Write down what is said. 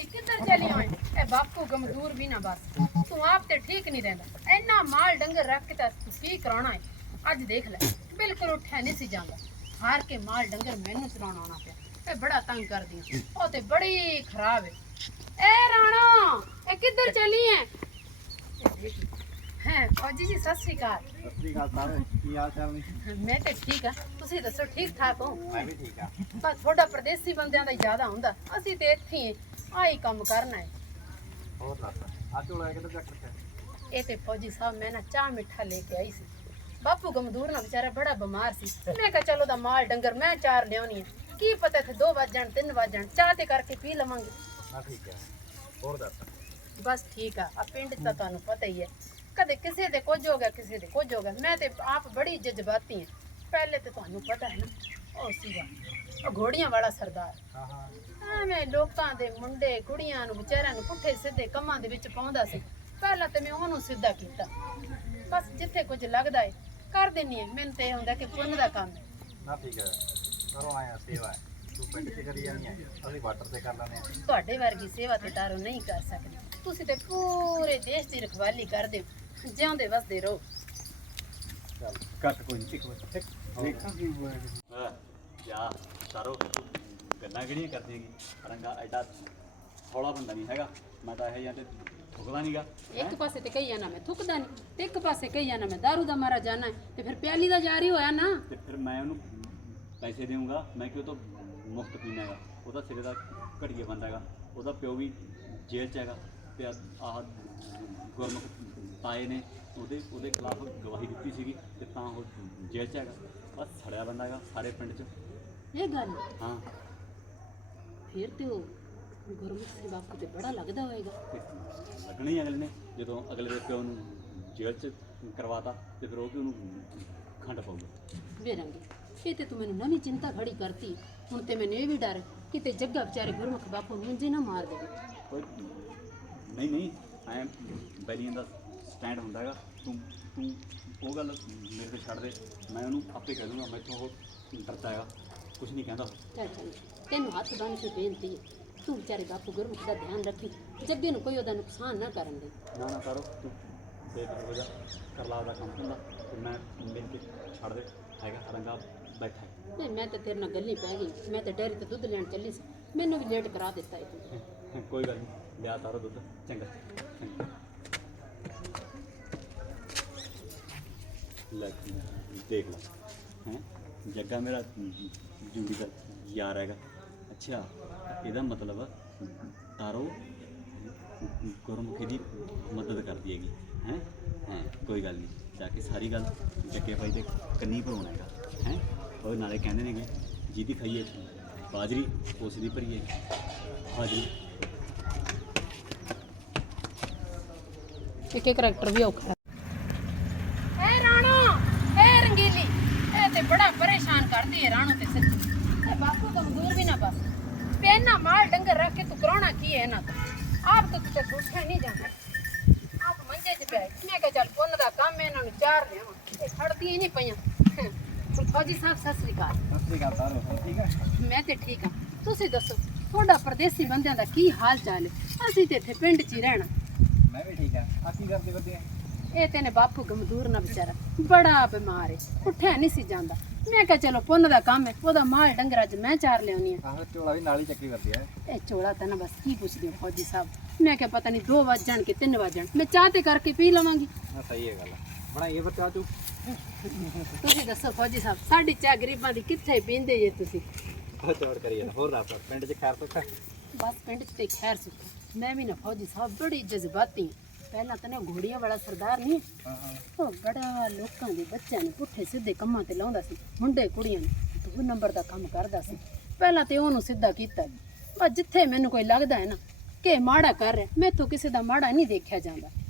फौजी किधर चली होए ए बापू गमदूर भी ना बस तू आप ते ठीक नहीं रहंदा इन्ना माल डंगर रख के तू की कराना है अज देख ले बिल्कुल उठा नहीं सी जांदा हार के माल डंगर मैनू चलाना आना पिया ए बड़ा तंग कर दिया ओ ते बड़ी खराब है ए राणा ए किधर चली है हैं फौजी जी सत श्री अकाल सारे की हाल चाल नहीं मैं ते ठीक हां तुसी दसो ठीक ठाक हो मैं भी ठीक हां पर थोड़ा परदेसी बंदियां दा ज्यादा हुंदा ਅਸੀਂ ਤੇ ਇੱਥੇ ਹੀ ਆਹੀ ਕੰਮ ਕਰਨਾ ਹੈ ਹੋਰ ਦੱਸ ਆ ਝੋਲਾ ਕਿੱਧਰ ਚੱਕ ਰੱਖਿਆ ਇਹ ਤੇ ਫੌਜੀ ਸਾਹਿਬ ਮੈਂ ਨਾ ਚਾਹ ਮਿੱਠਾ ਲੈ ਕੇ ਆਈ ਸੀ ਬਾਪੂ ਗਮਦੂਰ ਨਾ ਵਿਚਾਰਾ ਬੜਾ ਬਿਮਾਰ ਸੀ ਮੈਂ ਕਿਹਾ ਚਲੋ ਦਾ ਮਾਲ ਡੰਗਰ ਮੈਂ ਚਾਰ ਲਿਆਉਣੀ ਹੈ ਕੀ ਪਤਾ ਇੱਥੇ 2 ਵਜ ਜਾਣ 3 ਵਜ ਜਾਣ ਚਾਹ ਤੇ ਕਰਕੇ ਪੀ ਲਵਾਂਗੇ ਹਾਂ ਠੀਕ ਹੈ ਹੋਰ ਦੱਸ ਬਸ ਠੀਕ ਆ ਪਿੰਡ ਤਾਂ ਤੁਹਾਨੂੰ ਪਤਾ ਹੀ ਹੈ ਕਦੇ ਕਿਸੇ ਦੇ ਕੁਝ ਹੋ ਗਿਆ ਕਿਸੇ ਦੇ ਕੁਝ ਹੋ ਗਿਆ ਮੈਂ ਤੇ ਆਪ ਬੜੀ ਜਜ਼ਬਾਤੀ ਹਾਂ ਪਹਿਲੇ ਤੇ ਤੁਹਾਨੂੰ ਪਤਾ ਹੈ ਨਾ ਉਹ ਸੀਗਾ ਉਹ ਘੋੜੀਆਂ ਵਾਲਾ ਸਰਦਾਰ ਹਾਂ ਹਾਂ ਐਵੇਂ ਲੋਕਾਂ ਦੇ ਮੁੰਡੇ ਕੁੜੀਆਂ ਨੂੰ ਵਿਚਾਰਿਆਂ ਨੂੰ ਪੁੱਠੇ ਸਿੱਧੇ ਕੰਮਾਂ ਦੇ ਵਿੱਚ ਪਾਉਂਦਾ ਸੀ ਪਹਿਲਾਂ ਤੇ ਮੈਂ ਉਹਨੂੰ ਸਿੱਧਾ ਕੀਤਾ ਬਸ ਜਿੱਥੇ ਕੁਝ ਲੱਗਦਾ ਏ ਕਰ ਦਿੰਨੀ ਹੈ ਮੈਨੂੰ ਤੇ ਇਹ ਹੁੰਦਾ ਕਿ ਪੁੰਨ ਦਾ ਕੰਮ ਹੈ ਨਾ ਠੀਕ ਹੈ ਕਰੋ ਆਇਆ ਸੇਵਾ ਤੂੰ ਪਿੰਡ 'ਚ ਕਰੀ ਜਾਣੀ ਹੈ ਅਸੀਂ ਵਾਟਰ ਤੇ ਕਰ ਲੈਂਦੇ ਹਾਂ ਤੁਹਾਡੇ ਵਰਗੀ ਸੇਵਾ ਤੇ ਤਾਰੋ ਨਹੀਂ ਕਰ ਸਕਦੇ ਤੁਸੀਂ ਤੇ ਪੂਰੇ ਦੇਸ਼ ਦੀ ਰਖਵਾਲੀ ਕਰਦੇ ਹੋ ਜਿਉਂਦੇ ਵਸਦੇ ਰਹੋ ਚੱਲ ਕੱਟ ਕੋਈ ਨਹੀਂ ਇੱਕ ਮਿੰਟ ਦੇਖਾਂ ਕੀ ਹੋਇਆ ਯਾ ਸਾਰੋ ਗੱਲਾਂ ਕਿਹੜੀਆਂ ਕਰਦੀਗੀ ਰੰਗਾ ਐਡਾ ਹੌਲਾ ਬੰਦਾ ਨਹੀਂ ਹੈਗਾ ਮੈਂ ਤਾਂ ਇਹ ਜਾਂ ਤੇ ਠੁਕਦਾ ਨਹੀਂਗਾ ਇੱਕ ਪਾਸੇ ਤੇ ਕਹੀ ਜਾਣਾ ਮੈਂ ਥੁੱਕਦਾ ਨਹੀਂ ਤੇ ਇੱਕ ਪਾਸੇ ਕਹੀ ਜਾਣਾ ਮੈਂ ਦਾਰੂ ਦਾ ਮਾਰਾ ਜਾਣਾ ਹੈ ਤੇ ਫਿਰ ਪਿਆਲੀ ਦਾ ਜਾਰੀ ਹੋਇਆ ਨਾ ਤੇ ਫਿਰ ਮੈਂ ਉਹਨੂੰ ਪੈਸੇ ਦੇਵਾਂਗਾ ਮੈਂ ਕਿਉਂ ਤੋਂ ਮੁਫਤ ਪੀਣਾ ਹੈਗਾ ਉਹਦਾ ਸਿਰੇ ਦਾ ਘੜੀਏ ਬੰਦਾ ਹੈਗਾ ਉਹਦਾ ਪਿਓ ਵੀ ਜੇਲ੍ਹ 'ਚ ਹੈਗਾ ਤੇ ਆਹ ਗੁਰਮੁਖ ਤਾਏ ਨੇ ਉਹਦੇ ਖਿਲਾਫ ਗਵਾਹੀ ਦਿੱਤੀ ਸੀਗੀ ਤੇ ਤਾਂ ਉਹ ਜੇਲ੍ਹ 'ਚ ਹੈਗਾ ਬਸ ਸੜਿਆ ਬੰਦਾ ਹੈਗਾ ਸਾਰੇ ਪਿੰਡ 'ਚ ਇਹ ਗੱਲ ਹਾਂ ਫਿਰ ਤੇ ਉਹ ਗੁਰਮੁਖ ਸਿੰਘ ਬਾਪੂ ਤੇ ਬੜਾ ਲੱਗਦਾ ਹੋਏਗਾ ਤੇ ਲੱਗਣੀ ਅਗਲੇ ਨੇ ਜਦੋਂ ਅਗਲੇ ਦੇ ਪਿਓ ਨੂੰ ਜੇਲ੍ਹ 'ਚ ਕਰਵਾਤਾ ਤੇ ਫਿਰ ਉਹ ਵੀ ਉਹਨੂੰ ਖੰਡ ਪਾਊਗਾ ਵੇਰਾਂਗੇ ਇਹ ਤੇ ਤੂੰ ਮੈਨੂੰ ਨਵੀਂ ਚਿੰਤਾ ਖੜੀ ਕਰਤੀ ਹੁਣ ਤੇ ਮੈਨੂੰ ਇਹ ਵੀ ਡਰ ਕਿਤੇ ਜੱਗਾ ਵਿਚਾਰੇ ਗੁਰਮੁਖ ਬਾਪੂ ਨੂੰ ਮੁੰਜੇ ਨਾ ਮਾਰ ਦੇਵੇ ਕੋਈ ਨਹੀਂ ਐ ਬੈਲੀਆਂ ਦਾ ਸਟੈਂਡ ਹੁੰਦਾ ਹੈਗਾ ਤੂੰ ਉਹ ਗੱਲ ਮੇਰੇ ਤੇ ਛੱਡ ਦੇ ਮੈਂ ਉਹਨੂੰ ਆਪੇ ਕਹਿ ਦੂੰਗਾ ਮੈਥੋਂ ਉਹ ਡਰਦਾ ਹੈਗਾ ਕੁਝ ਨਹੀਂ ਕਹਿੰਦਾ ਚੱਲ ਤੈਨੂੰ ਹੱਥ ਬੰਨ੍ਹ ਕੇ ਬੇਨਤੀ ਹੈ ਤੂੰ ਵਿਚਾਰੇ ਬਾਪੂ ਗੁਰਮੁਖ ਦਾ ਧਿਆਨ ਰੱਖੀ ਜੱਗੇ ਨੂੰ ਕੋਈ ਉਹਦਾ ਨੁਕਸਾਨ ਨਾ ਕਰਨ ਦੇ ਨਾ ਕਰੋ ਤੂੰ ਬੇਫਿਕਰ ਹੋ ਜਾ ਕਰ ਲਾ ਉਹਦਾ ਕੰਮ ਹੁੰਦਾ ਤੇ ਮੈਂ ਮਿਲ ਕੇ ਛੱਡ ਦੇ ਹੈਗਾ ਰੰਗਾ ਬੈਠਾ ਨਹੀਂ ਮੈਂ ਤਾਂ ਤੇਰੇ ਨਾਲ ਗੱਲ ਹੀ ਪੈ ਗਈ ਮੈਂ ਤਾਂ ਡੈਰੀ ਤੇ ਦੁੱਧ ਲੈਣ ਚੱਲੀ ਸੀ ਮੈਨੂੰ ਵੀ ਲੇਟ ਕਰਾ ਦਿੱਤਾ ਇਹ ਤੂੰ ਕੋਈ ਗੱਲ ਨਹੀਂ ਲਿਆ ਤਾਰੋ ਦੁੱਧ ਚੰਗਾ ਲੈ ਦੇਖ ਲਾ ਹੈ ਜੱਗਾ ਮੇਰਾ ਜੂੜੀ ਦਾ ਯਾਰ ਹੈਗਾ ਅੱਛਾ ਇਹਦਾ ਮਤਲਬ ਤਾਰੋ ਗੁਰਮੁਖੀ ਦੀ ਮਦਦ ਕਰਦੀ ਹੈਗੀ ਹੈ ਹਾਂ ਕੋਈ ਗੱਲ ਨਹੀਂ ਜਾ ਕੇ ਸਾਰੀ ਗੱਲ ਜੱਗੇ ਭਾਈ ਦੇ ਕੰਨੀ ਭਰਾਉਣਾ ਹੈਗਾ ਹੈ ਉਹ ਨਾਲੇ ਕਹਿੰਦੇ ਨੇਗੇ ਜਿਹਦੀ ਖਾਈਏ ਬਾਜਰੀ ਉਸ ਦੀ ਭਰੀਏ ਹਾਜ਼ਰੀ ਇੱਕ ਕਰੈਕਟਰ ਵੀ ਔਖਾ ਹੈ ਰਾਣੋ ਇਹ ਰੰਗੀਲੀ ਇਹ ਤੇ ਬੜਾ ਪਰੇਸ਼ਾਨ ਕਰਦੀ ਹੈ ਰਾਣੋ ਤੇ ਸੱਚੀ ਇਹ ਬਾਪੂ ਗਮਦੂਰ ਵੀ ਨਾ ਬਸ ਪੈਨਾ ਮਾਲ ਡੰਗਰ ਰੱਖ ਕੇ ਤੂੰ ਕਰਾਉਣਾ ਕੀ ਹੈ ਇਹਨਾਂ ਤੋਂ ਆਪ ਤਾਂ ਕਿਤੇ ਉੱਠਿਆ ਨਹੀਂ ਜਾਂਦਾ ਆਪ ਮੰਜੇ 'ਚ ਪਿਆ ਮੈਂ ਕਿਹਾ ਚੱਲ ਪੁੰਨ ਦਾ ਕੰਮ ਹੈ ਇਹਨਾਂ ਨੂੰ ਚਾਰ ਲਿਆਵਾਂ ਇਹ ਖੜਦੀਆਂ ਹੀ ਨਹੀਂ ਪਈਆਂ ਫੌਜੀ ਸਾਹਿਬ ਸਤਿ ਸ੍ਰੀ ਅਕਾਲ ਸਤਿ ਸ੍ਰੀ ਅਕਾਲ ਤਾਰੋ ਠੀਕ ਹੈ ਮੈਂ ਤੇ ਠੀਕ ਹਾਂ ਤੁਸੀਂ ਦੱਸੋ ਤੁਹਾਡਾ ਪਰਦੇਸੀ ਬੰਦਿਆਂ ਦਾ ਕੀ ਹਾਲ ਚਾਲ ਹੈ ਅਸੀਂ ਤੇ ਇੱਥੇ ਪਿੰਡ 'ਚ ਹੀ ਰਹਿਣਾ ਮੈਂ ਵੀ ਠੀਕ ਹਾਂ ਆ ਕੀ ਕਰਦੇ ਕਰਦੇ ਇਹ ਤੇ ਨੇ ਬਾਪੂ ਗਮਦੂਰ ਨਾ ਵਿਚਾਰਾ ਬੜਾ ਬਿਮਾਰ ਹੈ ਉੱਠਿਆ ਨਹੀਂ ਸੀ ਜਾਂਦਾ ਮੈਂ ਕਿਹਾ ਚਲੋ ਪੁੰਨ ਦਾ ਕੰਮ ਹੈ ਉਹਦਾ ਮਾਲ ਡੰਗਰ ਅੱਜ ਮੈਂ ਚਾਰ ਲਿਆਉਣੀ ਆ ਆਹ ਝੋਲਾ ਵੀ ਨਾਲ ਹੀ ਚੱਕੀ ਕਰਦੀ ਹੈ ਇਹ ਚੋਲਾ ਤਾਂ ਨਾ ਬਸ ਕੀ ਪੁੱਛਦੇ ਹੋ ਫੌਜੀ ਸਾਹਿਬ ਮੈਂ ਕਿਹਾ ਪਤਾ ਨਹੀਂ 2 ਵਜ ਜਾਣ ਕਿ 3 ਵਜ ਜਾਣ ਮੈਂ ਚਾਹ ਤੇ ਕਰਕੇ ਪੀ ਲਵਾਂਗੀ ਹਾਂ ਸਹੀ ਹੈ ਗੱਲ ਬਣਾਈਏ ਫਿਰ ਚਾਹ ਚੂ ਤੁਸੀਂ ਦੱਸੋ ਫੌਜੀ ਸਾਹਿਬ ਸਾਡੀ ਚਾਹ ਗਰੀਬਾਂ ਦੀ ਕਿੱਥੇ ਪੀਂਦੇ ਜੇ ਤੁਸੀਂ ਉਹ ਚੌੜ ਕਰੀ ਜਾਂਦਾ ਹੋਰ ਦੱਸ ਪਿੰਡ 'ਚ ਖੈਰ ਸੁੱਖ ਹੈ ਬਸ ਪਿੰਡ 'ਚ ਤੇ ਖੈਰ ਸੁੱਖ ਮੈਂ ਵੀ ਨਾ ਫੌਜੀ ਸਾਹਿਬ ਬੜੀ ਜਜ਼ਬਾਤੀ ਪਹਿਲਾਂ ਤਾਂ ਨਾ ਘੋੜੀਆਂ ਵਾਲਾ ਸਰਦਾਰ ਨਹੀਂ ਹਾਂ ਹਾਂ ਉਹ ਬੜਾ ਲੋਕਾਂ ਦੇ ਬੱਚਿਆਂ ਨੂੰ ਪੁੱਠੇ ਸਿੱਧੇ ਕੰਮਾਂ ਤੇ ਲਾਉਂਦਾ ਸੀ ਮੁੰਡੇ ਕੁੜੀਆਂ ਨੂੰ 2 ਨੰਬਰ ਦਾ ਕੰਮ ਕਰਦਾ ਸੀ ਪਹਿਲਾਂ ਤੇ ਉਹਨੂੰ ਸਿੱਧਾ ਕੀਤਾ ਬਸ ਜਿੱਥੇ ਮੈਨੂੰ ਕੋਈ ਲੱਗਦਾ ਹੈ ਨਾ ਕਿ ਮਾੜਾ ਕਰ ਰਿਹਾ ਮੈਥੋਂ ਕਿਸੇ ਦਾ ਮਾੜਾ ਨਹੀਂ ਦੇਖਿਆ ਜਾਂਦਾ